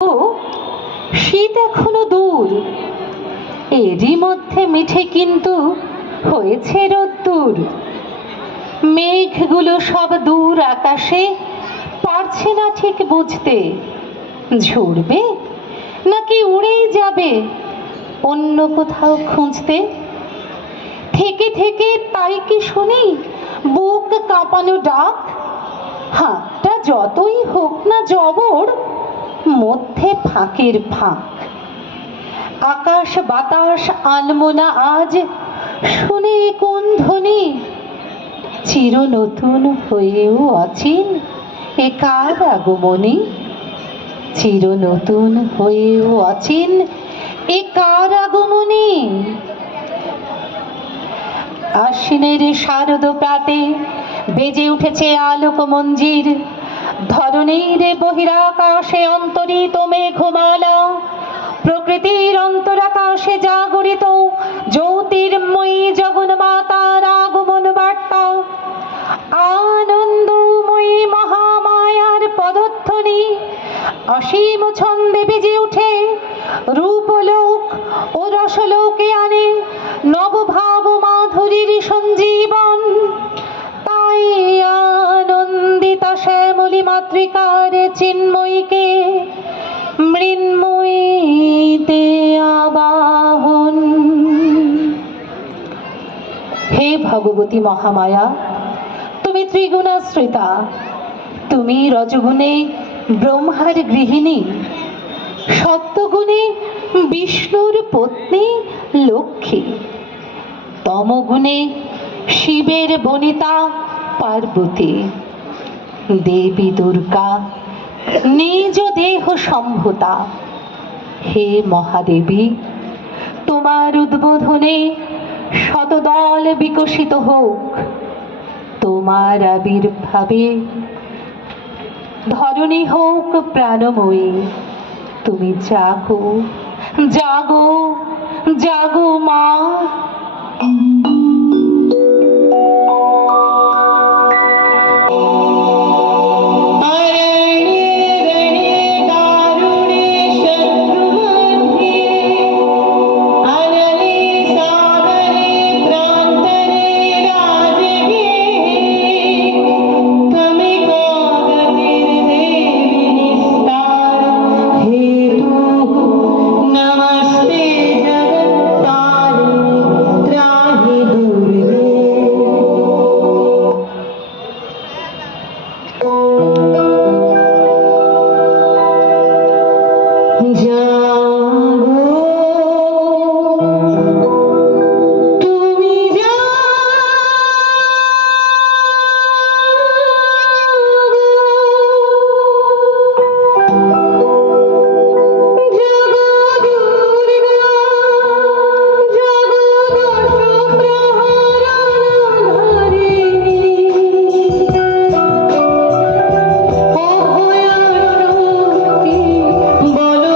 ও শীত এখনো দূর, এরই মধ্যে মিঠে কিন্তু হয়েছে রোদ্দুর। মেঘগুলো সব দূর আকাশে, পারছে না ঠিক বুঝতে ঝরবে নাকি উড়েই যাবে অন্য কোথাও খুঁজতে। থেকে থেকে তাই কি শুনি বুক কাঁপানো ডাক, হাতটা যতই হোক না জবর, মধ্যে ফাঁকের ফাঁক। আকাশ বাতাস আনমনা আজ, শুনে কোন ধ্বনি চির নতুন হয়েও অচিন এ কার আগমনী। চির নতুন হয়েও অচিন এ কার আগমনী। আশ্বিনের শারদ প্রাতে বেজে উঠেছে আলোক মঞ্জির, ধরণীর বহিরাকাশে অন্তরিত মেঘমালা, প্রকৃতির অন্তরাকাশে জাগরিত জ্যোতির্ময়ী জগন্মাতার আগমন বার্তা। আনন্দময়ী মহামায়ার পদধ্বনি অসীম ছন্দে বেজে উঠে রূপলোক ও রসলোকে আনে নবভাব মাধুরীর সঞ্জীবন। তাই আনন্দিতা শ্যামলী মাতৃকার চিন্ময়ীকে মৃন্ময়ীতে আবাহন। হে ভগবতী মহামায়া, তুমি ত্রিগুণাশ্রিতা, তুমি রজগুণে ব্রহ্মার গৃহিণী, সত্যগুণে বিষ্ণুর পত্নী লক্ষ্মী, তমগুণে শিবের বনিতা পার্বতী, দেবী দুর্গা নিজ দেহ সম্ভূতা। হে মহাদেবী, তোমার উদ্বোধনে শতদল বিকশিত হোক, তোমার আবির্ভাবে ধরণী হোক প্রাণময়ী। তুমি জাগো জাগো জাগো মা। বলো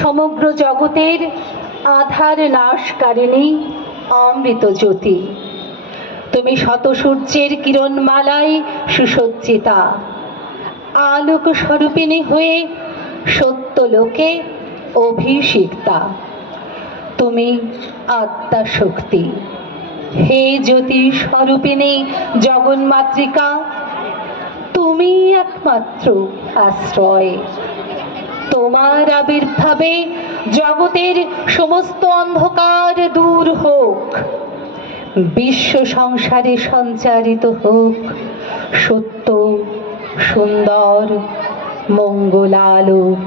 সমগ্র জগতের আধার নাশকারিণী অমৃত জ্যোতি। তুমি শত সূর্যের কিরণমালায় সুসজ্জিতা, আলোক স্বরূপিণী হয়ে সত্যলোকে অভিষিক্তা। তুমি আত্মা শক্তি, হে জ্যোতি স্বরূপিণী জগন্মাতৃকা, তুমি একমাত্র আশ্রয়। তোমার আবির্ভাবে জগতের সমস্ত অন্ধকার দূর হোক, বিশ্ব সংসারে সঞ্চারিত হোক সত্য সুন্দর মঙ্গলালোক।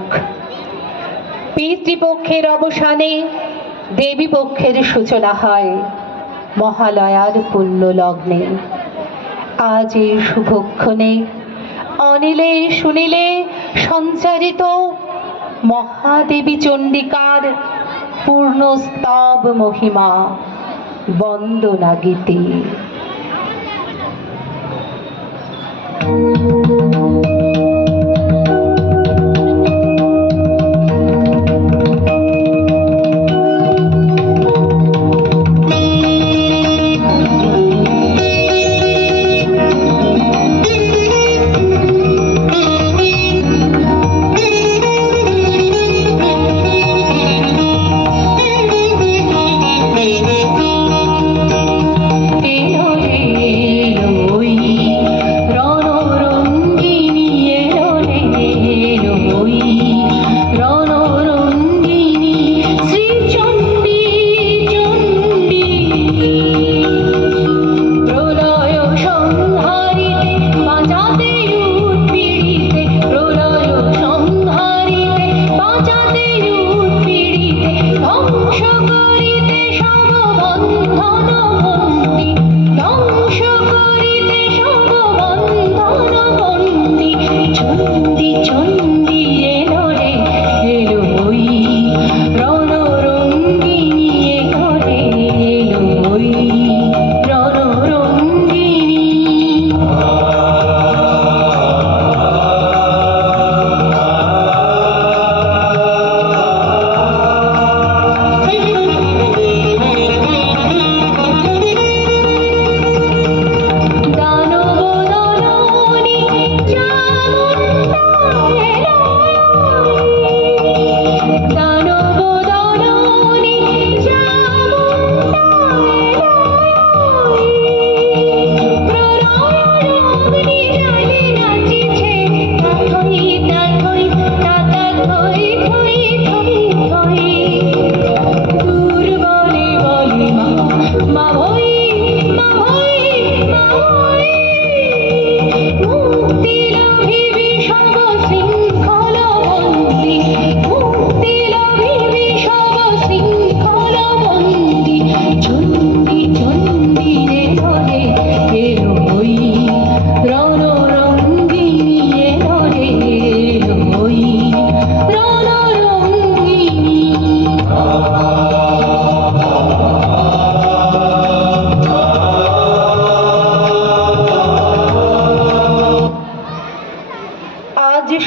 পিতৃপক্ষের অবসানে দেবী পক্ষের সূচনা হয় মহালয়ার পুণ্য লগ্নে। আজ এই শুভক্ষণে অনিলে শুনিলে সঞ্চারিত মহাদেবী চণ্ডিকার পূর্ণ স্তব মহিমা বন্দনা গীতি।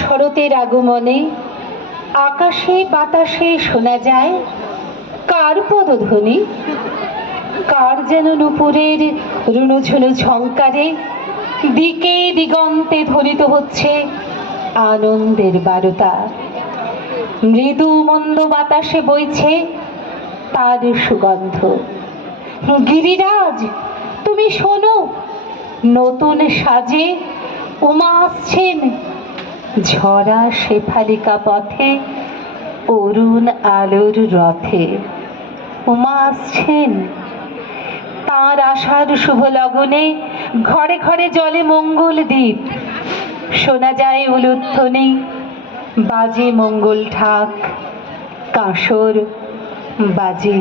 শরতের আগমনে আকাশে বাতাসে শোনা যায় কার পদধ্বনি, কার যেন নুপুরের রুনুঝুনু ঝংকারে দিকে দিগন্তে ধ্বনিত হচ্ছে আনন্দের বারতা। মৃদু মন্দ বাতাসে বইছে তার সুগন্ধ। গিরিরাজ, তুমি শোনো, নতুন সাজে উমা আসছেন ঝরা শেফালিকা পথে, অরুণ আলোর রথে। উমা আসছেন, তাঁর আশার শুভ লগনে ঘরে ঘরে জলে মঙ্গল দ্বীপ। শোনা যায় উলুধ্বনি, বাজে মঙ্গল ঢাক, কাঁসর বাজে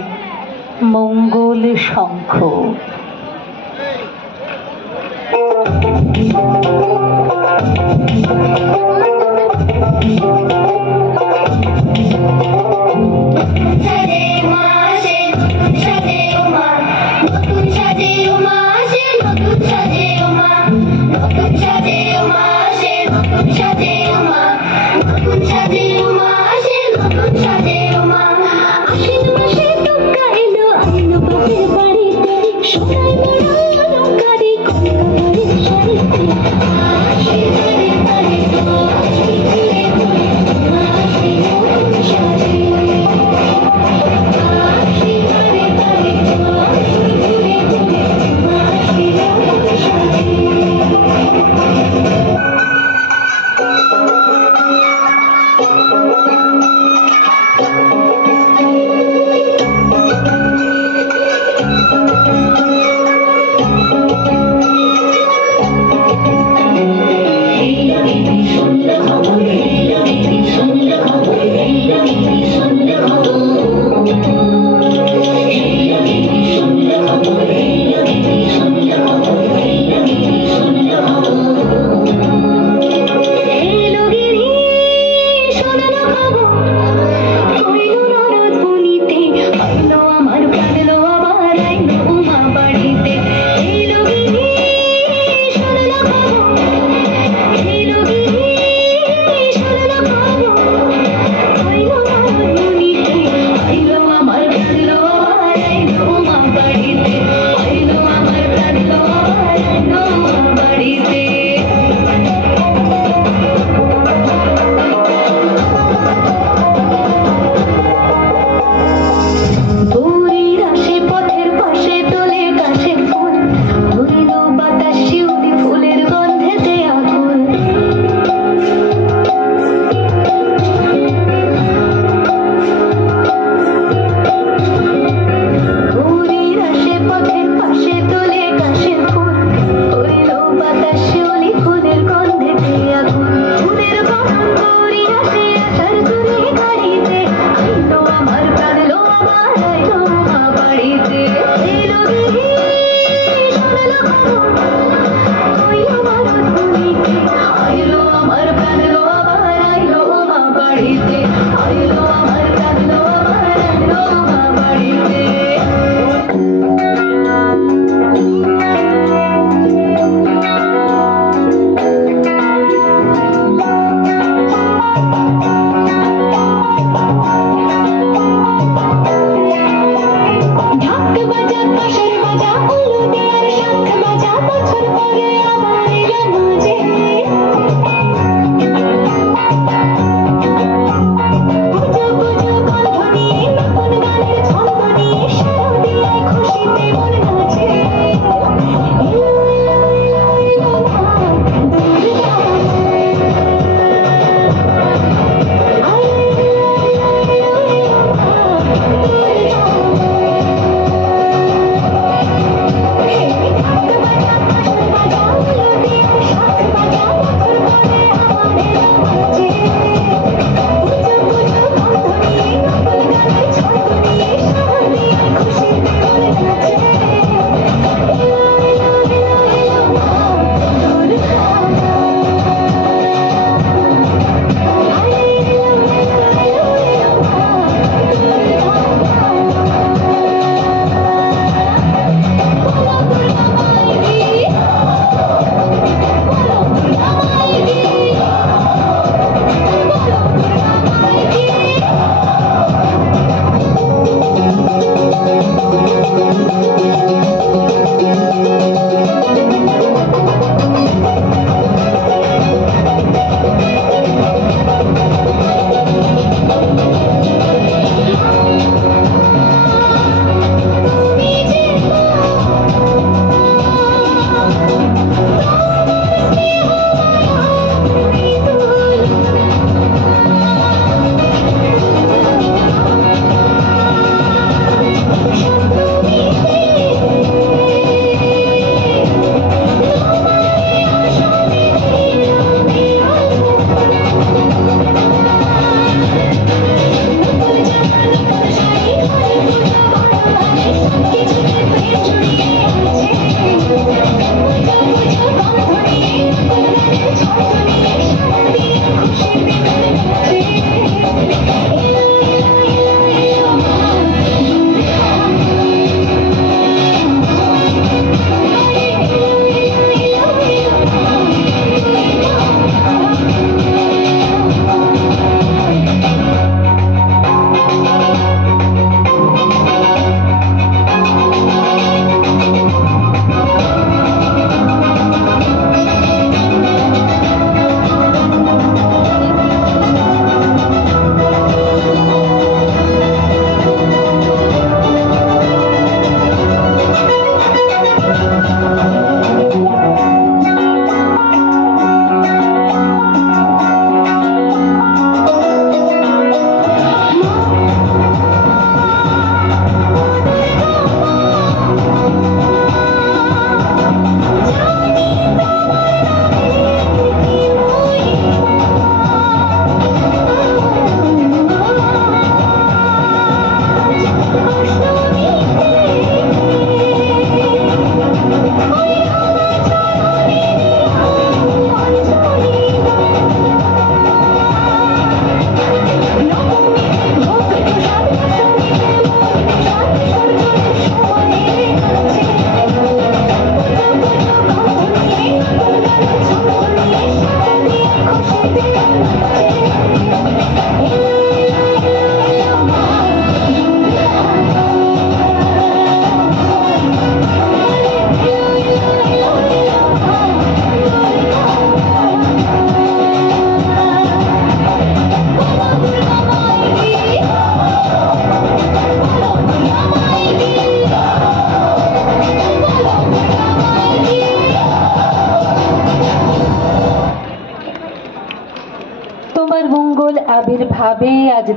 মঙ্গল শঙ্খ। Shade,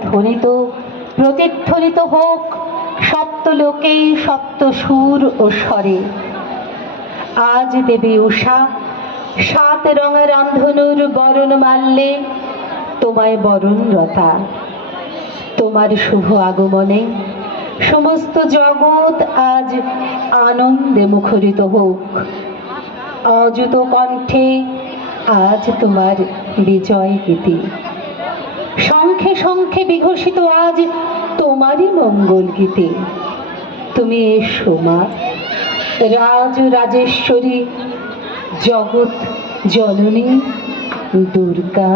ধ্বনিত প্রতিধ্বনিত হোক সপ্তলোকে সপ্ত সুর ও স্বরে। আজ দেবী উষা সাত রঙা রন্ধনুর বরণ মাল্যে তোমায় বরণরতা। তোমার শুভ আগমনে সমস্ত জগৎ আজ আনন্দে মুখরিত হোক। অযুত কণ্ঠে আজ তোমার বিজয় গীতি, শঙ্খে শঙ্খে বিঘোষিত আজ তোমারই মঙ্গল গীতি। তুমি এসো মা, রাজ রাজেশ্বরী, জগৎ জননী দুর্গা।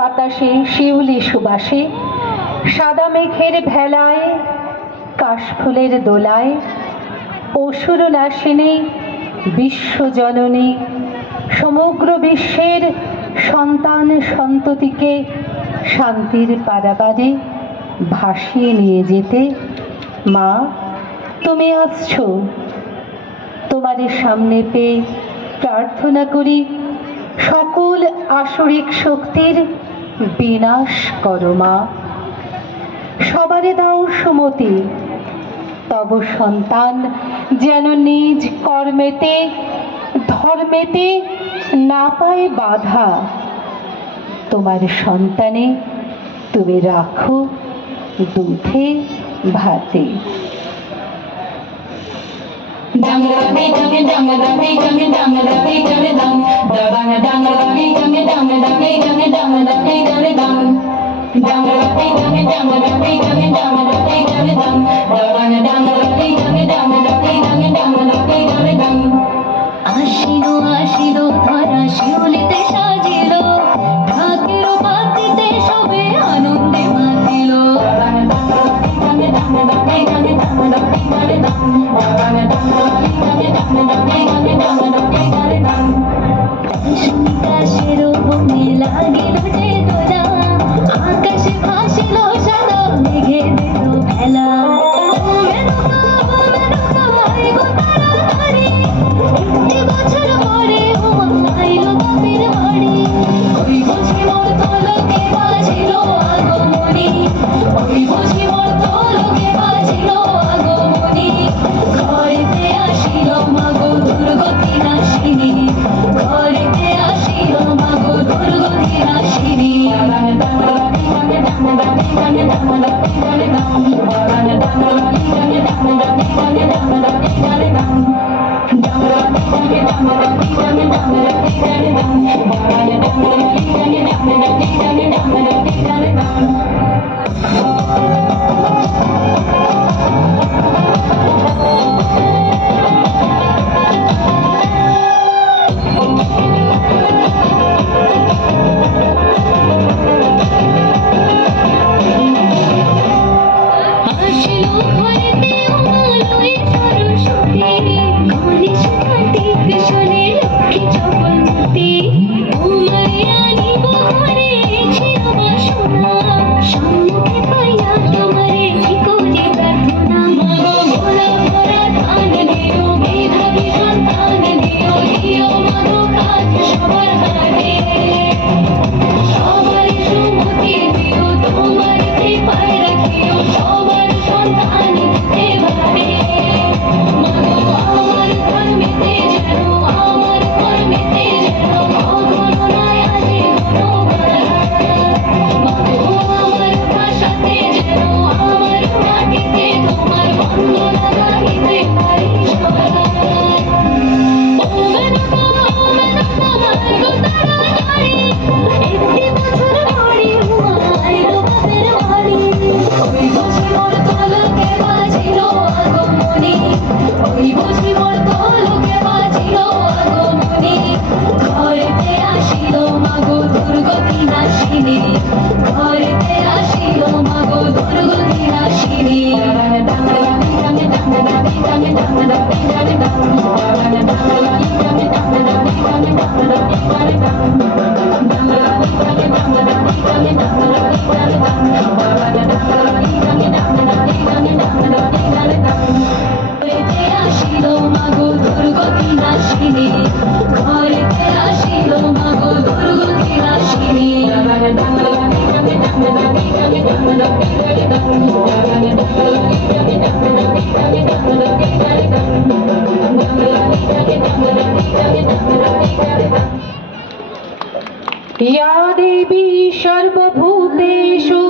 বাতাসে শিউলি সুবাসে, সাদা মেঘের ভেলায়, কাশফুলের দোলায়, অসুর নাশিনী বিশ্বজননী সমগ্র বিশ্বের সন্তান সন্ততিকে শান্তির পারাবারে ভাসিয়ে নিয়ে যেতে মা তুমি আসছো। তোমাদের সামনে পেয়ে প্রার্থনা করি, সকল আসরিক শক্তির বিনাশ করো মা। সবারে দাও সুমতি, তব সন্তান যেন নিজ কর্মেতে ধর্মেতে না পায় বাধা। তোমার সন্তানে তুমি রাখো দুধে ভাতে। আসিল আসিল ধরা শিউলিতে সাজিল, ঢাকের পাতিতে সবে আনন্দে মাতিল। কাশের বনে লাগিল যে দোলা, আকাশে ভাসিল সাদা মেঘে দিল ভেলা। বছর পরে আইলো বাপের বাড়ি, ওই বসে মতো লোকে বাজিল আগমনী। আসলো ঘরেতে অমলই সরস্বতী, গণেশ কার্তিক শোনে লক্ষ্মী চপলমতি। তোমায় আনিব ঘরে ছিল বাসনা, সম্মুখে পাইয়া তোমারে কি করি প্রার্থনা। মাগো ভোলা ভরা ধান দিও, মেধাবী সন্তান দিও, দিও মাগো কাজ সবার হাতে। সবার সুমতি দিও, তোমার কৃপায় রাখিও, সবার সন্তান দিতে পারে। মাগো আমার ধর্মেতে যেন, আমার কর্মেতে যেন কখনো নাই আসে কোনো বাধা। মাগো আমার ভাষাতে যেন, আমার মাটিতে তোমার বন্দনা গাহিতে পারি সদা। একটি বছর বাড়ি হুমায় বাপের বাড়ি, ওই বসে মোর তোলকে বাজিল আগমনী, ওই বসে মোর তোলকে বাজিল আগমনী। ঘরেতে আসিল মাগো দুর্গতি নাশিনী, ঘরেতে আসিল মাগো দুর্গতি নাশিনী। ঘরেতে আসিল মাগো দুর্গতি নাশিনী, ঘরেতে আসিল মাগো দুর্গতি নাশিনী। या देवी सर्वभूतेषु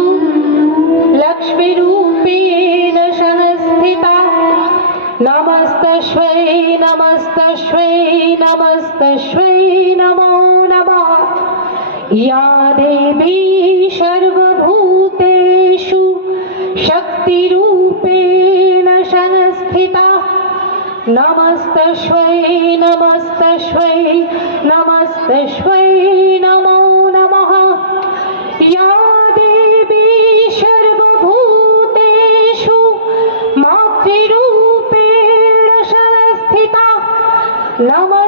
लक्ष्मीरूपेण संस्थिता, नमस्तस्मै नमस्तस्मै नमस्तस्मै नमो नमः। या देवी सर्वभूतेषु शक्तिरूपेण संस्थिता, नमस्तस्मै नमस्तस्मै नमस्तस्मै नमो नमः। या देवी सर्वभूतेषु मातृरूपेण संस्थिता, नमः